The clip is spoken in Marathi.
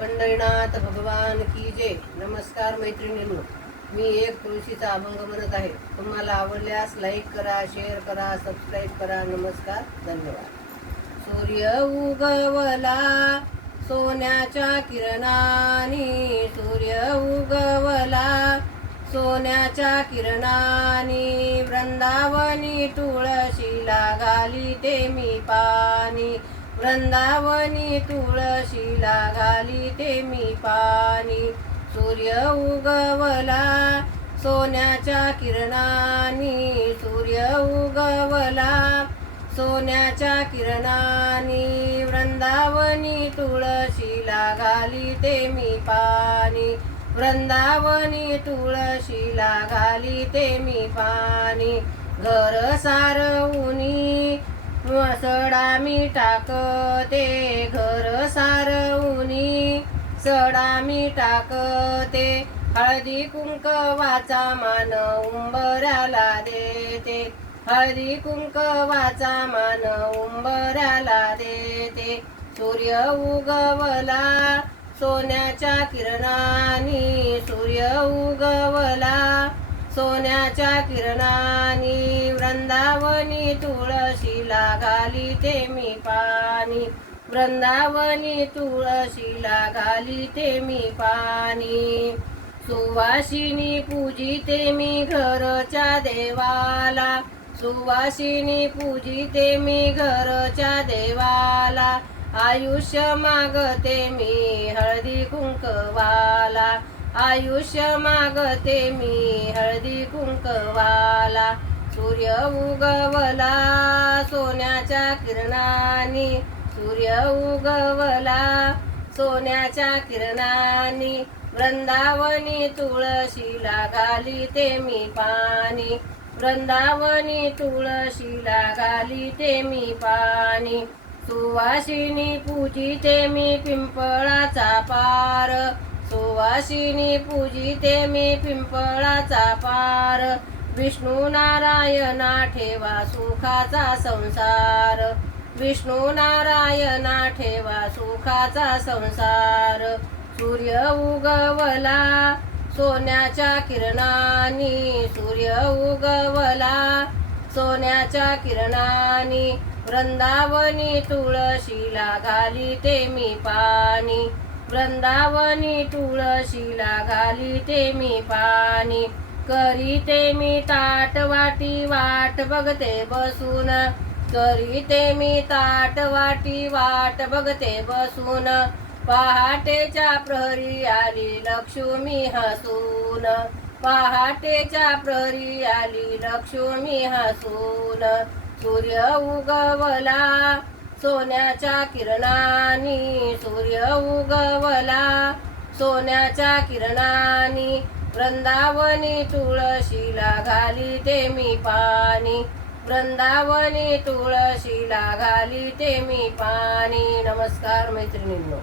पंढरीनाथ भगवान की जय. नमस्कार मैत्रिणींनो, मी एक तुळशीचा अभंग म्हणत आहे. तुम्हाला आवडल्यास लाईक करा, शेअर करा, सबस्क्राईब करा. नमस्कार, धन्यवाद. सूर्य उगवला सोन्याच्या किरणानी, सूर्य उगवला सोन्याच्या किरणानी, वृंदावनी तुळशीला घालीते मी पाणी, वृंदावनी तुळशीला घालीते मी पाणी. सूर्य उगवला सोन्याच्या किरणानी, सूर्य उगवला सोन्याच्या किरणानी, वृंदावनी तुळशीला घालीते मी पाणी, वृंदावनी तुळशीला घालीते मी पाणी. घर सारवूनी सडा मी टाकते, घर सारवूनी सडा मी टाकते, हळदी कुंकवाचा मान उंबऱ्याला देते, हळदी कुंकवाचा मान उंबऱ्याला देते. सूर्य उगवला सोन्याच्या किरणानी, सूर्य उगवला सोन्याच्या किरणानी, वृंदावनी तुळशीला घालीते मी पाणी, वृंदावनी तुळशीला घालीते मी पाणी. सुवासिनी पूजिते मी घरच्या देवाला, सुवासिनी पूजिते मी घरच्या देवाला, आयुष्य मागते मी हळदी कुंकवाला, आयुष्य मागते मी हळदी कुंकवाला. सूर्य उगवला सोन्याच्या किरणानी, सूर्य उगवला सोन्याच्या किरणानी, वृंदावनी तुळशीला घालीते मी पाणी, वृंदावनी तुळशीला घालीते मी पाणी. सुवासिनी पूजिते मी पिंपळाचा पार, सुवासिनी पूजिते मी पिंपळाचा पार, विष्णू नारायणा ठेवा सुखाचा संसार, विष्णू नारायणा ठेवा सुखाचा संसार. सूर्य उगवला सोन्याच्या किरणानी, सूर्य उगवला सोन्याच्या किरणानी, वृंदावनी तुळशीला घालीते मी पाणी, वृंदावनी तुळशीला घालीते मी पाणी. करीते मी ताटवाटी वाट बघते बसून, करीते मी ताटवाटी वाट बघते बसून, पहाटेच्या प्रहरी आली लक्ष्मी हसून, पहाटेच्या प्रहरी आली लक्ष्मी हसून. सूर्य उगवला सोन्याच्या किरणानी, सूर्य उगवला सोन्याच्या किरणानी, वृंदावनी तुळशीला घालीते मी पाणी, वृंदावनी तुळशीला घालीते मी पाणी. नमस्कार मैत्रिणींनो.